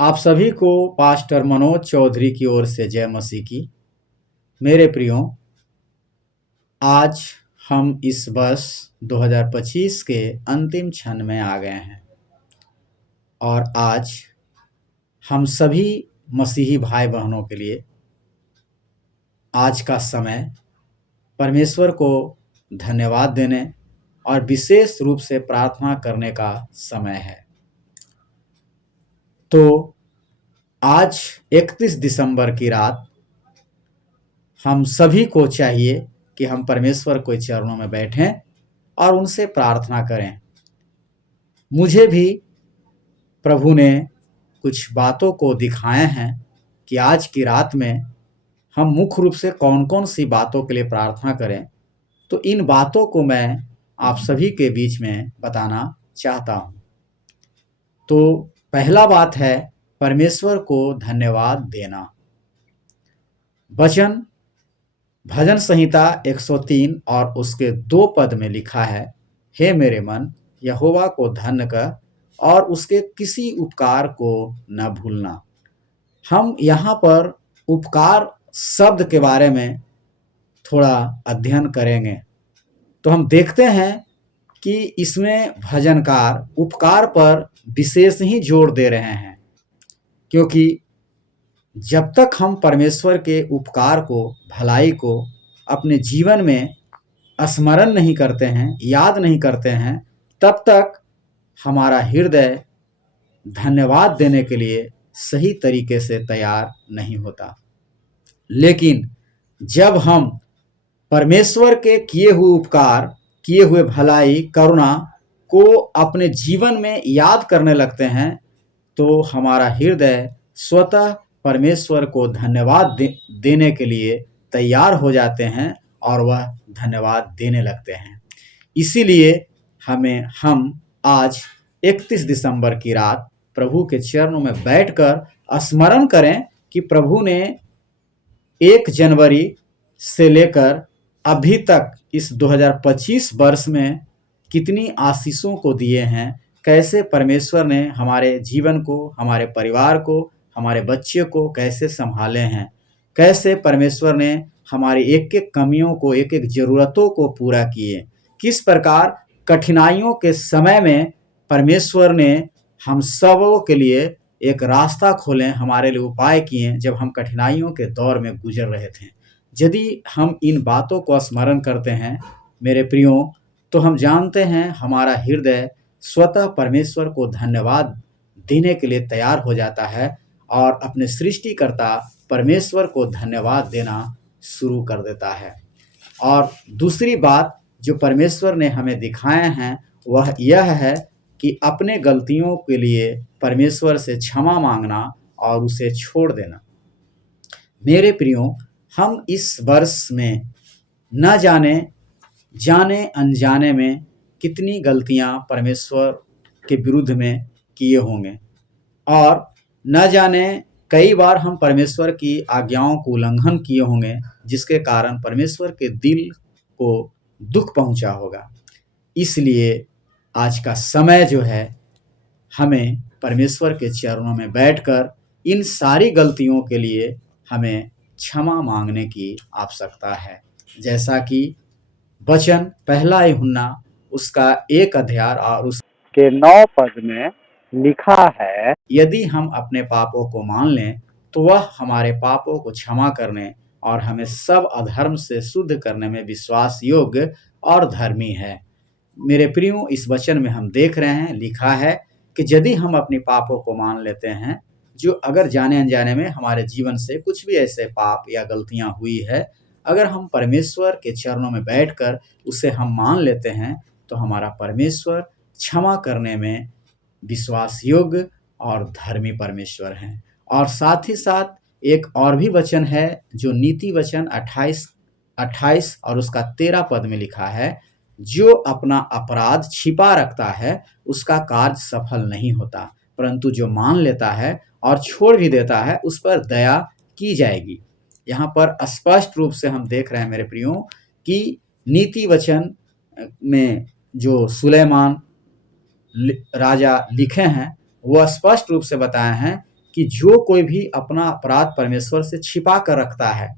आप सभी को पास्टर मनोज चौधरी की ओर से जय मसीह की। मेरे प्रियो, आज हम इस वर्ष 2025 के अंतिम क्षण में आ गए हैं और आज हम सभी मसीही भाई बहनों के लिए आज का समय परमेश्वर को धन्यवाद देने और विशेष रूप से प्रार्थना करने का समय है। तो आज 31 दिसंबर की रात हम सभी को चाहिए कि हम परमेश्वर के चरणों में बैठें और उनसे प्रार्थना करें। मुझे भी प्रभु ने कुछ बातों को दिखाए हैं कि आज की रात में हम मुख्य रूप से कौन कौन सी बातों के लिए प्रार्थना करें। तो इन बातों को मैं आप सभी के बीच में बताना चाहता हूँ। तो पहला बात है परमेश्वर को धन्यवाद देना। वचन भजन संहिता 103 और उसके 2 पद में लिखा है, हे मेरे मन यहोवा को धन्य कर और उसके किसी उपकार को न भूलना। हम यहाँ पर उपकार शब्द के बारे में थोड़ा अध्ययन करेंगे तो हम देखते हैं कि इसमें भजनकार उपकार पर विशेष ही जोर दे रहे हैं, क्योंकि जब तक हम परमेश्वर के उपकार को, भलाई को अपने जीवन में स्मरण नहीं करते हैं, याद नहीं करते हैं, तब तक हमारा हृदय धन्यवाद देने के लिए सही तरीके से तैयार नहीं होता। लेकिन जब हम परमेश्वर के किए हुए उपकार, किए हुए भलाई, करुणा को अपने जीवन में याद करने लगते हैं तो हमारा हृदय स्वतः परमेश्वर को धन्यवाद देने के लिए तैयार हो जाते हैं और वह धन्यवाद देने लगते हैं। इसीलिए हम आज 31 दिसंबर की रात प्रभु के चरणों में बैठकर स्मरण करें कि प्रभु ने 1 जनवरी से लेकर अभी तक इस 2025 वर्ष में कितनी आशीषों को दिए हैं, कैसे परमेश्वर ने हमारे जीवन को, हमारे परिवार को, हमारे बच्चे को कैसे संभाले हैं, कैसे परमेश्वर ने हमारी एक एक कमियों को, एक एक ज़रूरतों को पूरा किए, किस प्रकार कठिनाइयों के समय में परमेश्वर ने हम सबों के लिए एक रास्ता खोले, हमारे लिए उपाय किए जब हम कठिनाइयों के दौर में गुजर रहे थे। यदि हम इन बातों को स्मरण करते हैं मेरे प्रियो, तो हम जानते हैं हमारा हृदय स्वतः परमेश्वर को धन्यवाद देने के लिए तैयार हो जाता है और अपने सृष्टिकर्ता परमेश्वर को धन्यवाद देना शुरू कर देता है। और दूसरी बात जो परमेश्वर ने हमें दिखाए हैं वह यह है कि अपने गलतियों के लिए परमेश्वर से क्षमा मांगना और उसे छोड़ देना। मेरे प्रियो, हम इस वर्ष में न जाने अनजाने में कितनी गलतियां परमेश्वर के विरुद्ध में किए होंगे और न जाने कई बार हम परमेश्वर की आज्ञाओं को उल्लंघन किए होंगे, जिसके कारण परमेश्वर के दिल को दुख पहुंचा होगा। इसलिए आज का समय जो है, हमें परमेश्वर के चरणों में बैठकर इन सारी गलतियों के लिए हमें क्षमा मांगने की आवश्यकता है। जैसा कि वचन 1 यूहन्ना उसका 1 अध्याय और उसके 9 पद में लिखा है, यदि हम अपने पापों को मान लें तो वह हमारे पापों को क्षमा करने और हमें सब अधर्म से शुद्ध करने में विश्वास योग्य और धर्मी है। मेरे प्रियो, इस वचन में हम देख रहे हैं लिखा है कि यदि हम अपने पापों को मान लेते हैं, जो अगर जाने अनजाने में हमारे जीवन से कुछ भी ऐसे पाप या गलतियां हुई है, अगर हम परमेश्वर के चरणों में बैठकर उसे हम मान लेते हैं तो हमारा परमेश्वर क्षमा करने में विश्वास योग्य और धर्मी परमेश्वर हैं। और साथ ही साथ एक और भी वचन है जो नीति वचन 28 और उसका 13 पद में लिखा है, जो अपना अपराध छिपा रखता है उसका कार्य सफल नहीं होता, परंतु जो मान लेता है और छोड़ भी देता है उस पर दया की जाएगी। यहाँ पर स्पष्ट रूप से हम देख रहे हैं मेरे प्रियो कि नीति वचन में जो सुलेमान राजा लिखे हैं वह स्पष्ट रूप से बताए हैं कि जो कोई भी अपना अपराध परमेश्वर से छिपा कर रखता है,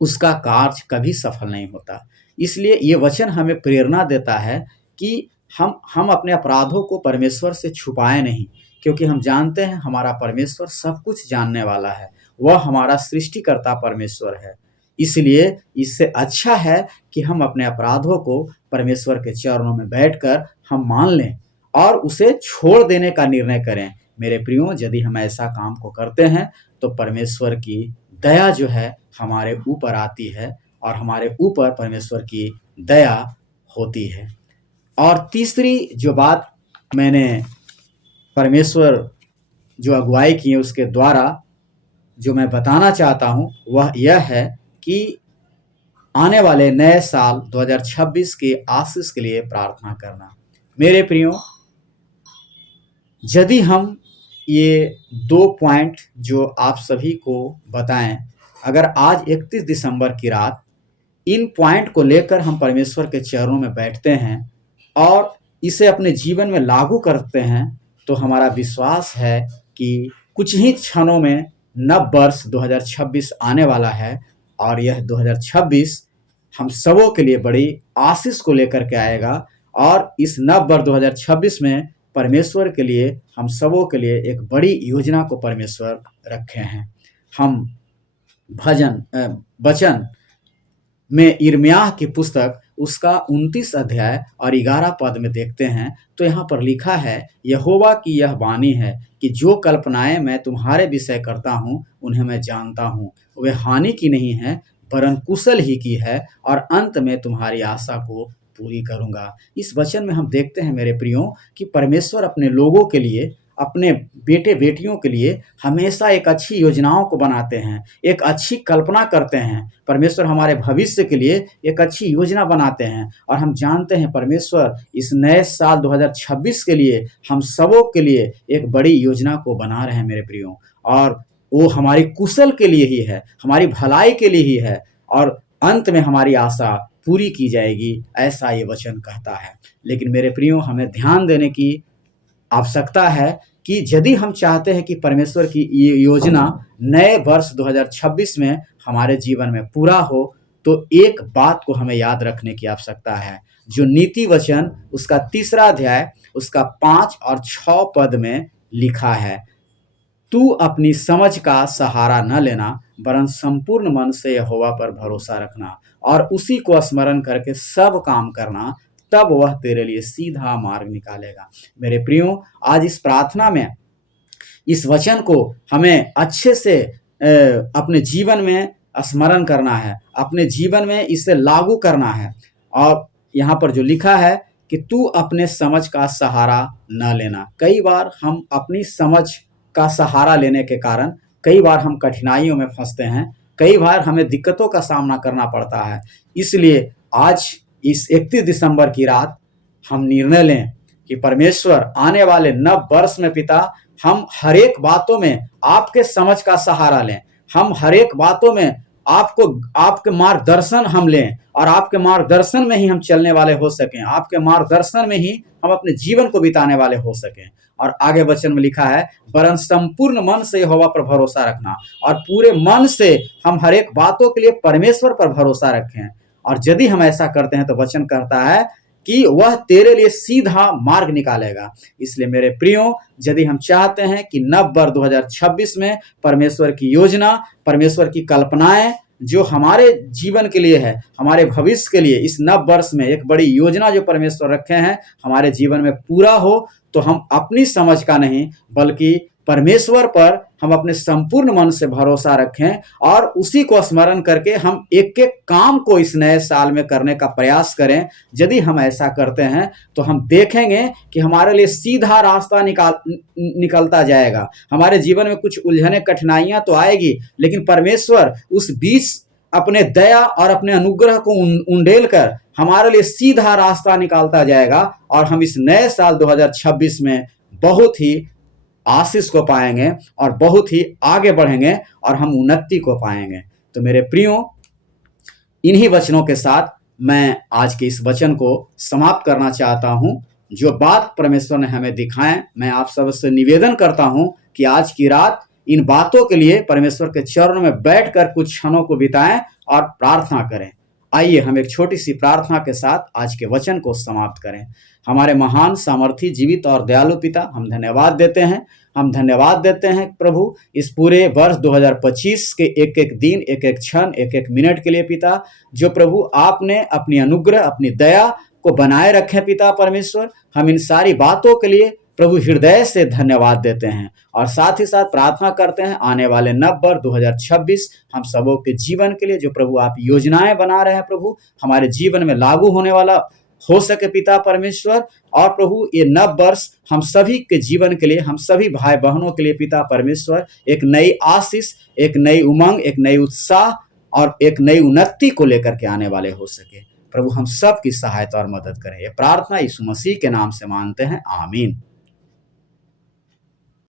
उसका कार्य कभी सफल नहीं होता। इसलिए ये वचन हमें प्रेरणा देता है कि हम अपने अपराधों को परमेश्वर से छुपाएँ नहीं, क्योंकि हम जानते हैं हमारा परमेश्वर सब कुछ जानने वाला है। वह हमारा सृष्टिकर्ता परमेश्वर है। इसलिए इससे अच्छा है कि हम अपने अपराधों को परमेश्वर के चरणों में बैठकर हम मान लें और उसे छोड़ देने का निर्णय करें। मेरे प्रियो, यदि हम ऐसा काम को करते हैं तो परमेश्वर की दया जो है हमारे ऊपर आती है और हमारे ऊपर परमेश्वर की दया होती है। और तीसरी जो बात मैंने परमेश्वर जो अगुवाई की है उसके द्वारा जो मैं बताना चाहता हूँ वह यह है कि आने वाले नए साल 2026 के आशीष के लिए प्रार्थना करना। मेरे प्रियो, यदि हम ये 2 पॉइंट जो आप सभी को बताएं, अगर आज 31 दिसंबर की रात इन पॉइंट को लेकर हम परमेश्वर के चरणों में बैठते हैं और इसे अपने जीवन में लागू करते हैं, तो हमारा विश्वास है कि कुछ ही क्षणों में नव वर्ष 2026 आने वाला है और यह 2026 हम सबों के लिए बड़ी आशीष को लेकर के आएगा। और इस नव वर्ष 2026 में परमेश्वर के लिए, हम सबों के लिए एक बड़ी योजना को परमेश्वर रखे हैं। हम वचन में यिर्मयाह की पुस्तक उसका 29 अध्याय और 11 पद में देखते हैं तो यहाँ पर लिखा है, यहोवा की यह वाणी है कि जो कल्पनाएं मैं तुम्हारे विषय करता हूँ उन्हें मैं जानता हूँ, वे हानि की नहीं है वरन कुशल ही की है और अंत में तुम्हारी आशा को पूरी करूँगा। इस वचन में हम देखते हैं मेरे प्रियो कि परमेश्वर अपने लोगों के लिए, अपने बेटे बेटियों के लिए हमेशा एक अच्छी योजनाओं को बनाते हैं, एक अच्छी कल्पना करते हैं। परमेश्वर हमारे भविष्य के लिए एक अच्छी योजना बनाते हैं और हम जानते हैं परमेश्वर इस नए साल 2026 के लिए हम सबों के लिए एक बड़ी योजना को बना रहे हैं मेरे प्रियो, और वो हमारी कुशल के लिए ही है, हमारी भलाई के लिए ही है और अंत में हमारी आशा पूरी की जाएगी, ऐसा ये वचन कहता है। लेकिन मेरे प्रियो, हमें ध्यान देने की आवश्यकता है कि यदि हम चाहते हैं कि परमेश्वर की ये योजना नए वर्ष 2026 में हमारे जीवन में पूरा हो, तो एक बात को हमें याद रखने की आवश्यकता है, जो नीति वचन उसका 3 अध्याय उसका 5 और 6 पद में लिखा है, तू अपनी समझ का सहारा न लेना वरन संपूर्ण मन से यहोवा पर भरोसा रखना और उसी को स्मरण करके सब काम करना, तब वह तेरे लिए सीधा मार्ग निकालेगा। मेरे प्रियो, आज इस प्रार्थना में इस वचन को हमें अच्छे से अपने जीवन में स्मरण करना है, अपने जीवन में इसे लागू करना है। और यहाँ पर जो लिखा है कि तू अपने समझ का सहारा न लेना। कई बार हम अपनी समझ का सहारा लेने के कारण कई बार हम कठिनाइयों में फंसते हैं, कई बार हमें दिक्कतों का सामना करना पड़ता है। इसलिए आज इस 31 दिसंबर की रात हम निर्णय लें कि परमेश्वर आने वाले नव वर्ष में पिता, हम हर एक बातों में आपके समझ का सहारा लें, हम हर एक बातों में आपके मार्गदर्शन हम लें और आपके मार्गदर्शन में ही हम चलने वाले हो सकें, आपके मार्गदर्शन में ही हम अपने जीवन को बिताने वाले हो सकें। और आगे वचन में लिखा है, वरन संपूर्ण मन से यहोवा पर भरोसा रखना, और पूरे मन से हम हर एक बातों के लिए परमेश्वर पर भरोसा रखें। और यदि हम ऐसा करते हैं तो वचन कहता है कि वह तेरे लिए सीधा मार्ग निकालेगा। इसलिए मेरे प्रियो, यदि हम चाहते हैं कि नव वर्ष 2026 में परमेश्वर की योजना, परमेश्वर की कल्पनाएं जो हमारे जीवन के लिए है, हमारे भविष्य के लिए, इस नव वर्ष में एक बड़ी योजना जो परमेश्वर रखे हैं हमारे जीवन में पूरा हो, तो हम अपनी समझ का नहीं बल्कि परमेश्वर पर हम अपने संपूर्ण मन से भरोसा रखें और उसी को स्मरण करके हम एक एक काम को इस नए साल में करने का प्रयास करें। यदि हम ऐसा करते हैं तो हम देखेंगे कि हमारे लिए सीधा रास्ता निकलता जाएगा। हमारे जीवन में कुछ उलझने, कठिनाइयां तो आएगी, लेकिन परमेश्वर उस बीच अपने दया और अपने अनुग्रह को उंडेल कर हमारे लिए सीधा रास्ता निकालता जाएगा और हम इस नए साल 2026 में बहुत ही आशीष को पाएंगे और बहुत ही आगे बढ़ेंगे और हम उन्नति को पाएंगे। तो मेरे प्रियो, इन्हीं वचनों के साथ मैं आज के इस वचन को समाप्त करना चाहता हूं। जो बात परमेश्वर ने हमें दिखाएं, मैं आप सबसे निवेदन करता हूं कि आज की रात इन बातों के लिए परमेश्वर के चरणों में बैठकर कुछ क्षणों को बिताएं और प्रार्थना करें। आइए हम एक छोटी सी प्रार्थना के साथ आज के वचन को समाप्त करें। हमारे महान, सामर्थी, जीवित और दयालु पिता, हम धन्यवाद देते हैं। हम धन्यवाद देते हैं प्रभु, इस पूरे वर्ष 2025 के एक एक दिन, एक एक क्षण, एक एक मिनट के लिए पिता, जो प्रभु आपने अपनी अनुग्रह, अपनी दया को बनाए रखे पिता परमेश्वर। हम इन सारी बातों के लिए प्रभु हृदय से धन्यवाद देते हैं और साथ ही साथ प्रार्थना करते हैं आने वाले नववर्ष 2026 हम सबों के जीवन के लिए जो प्रभु आप योजनाएं बना रहे हैं प्रभु, हमारे जीवन में लागू होने वाला हो सके पिता परमेश्वर। और प्रभु ये नव वर्ष हम सभी के जीवन के लिए, हम सभी भाई बहनों के लिए पिता परमेश्वर एक नई आशीष, एक नई उमंग, एक नई उत्साह और एक नई उन्नति को लेकर के आने वाले हो सके। प्रभु हम सब की सहायता और मदद करें। ये प्रार्थना यीशु मसीह के नाम से मांगते हैं, आमीन।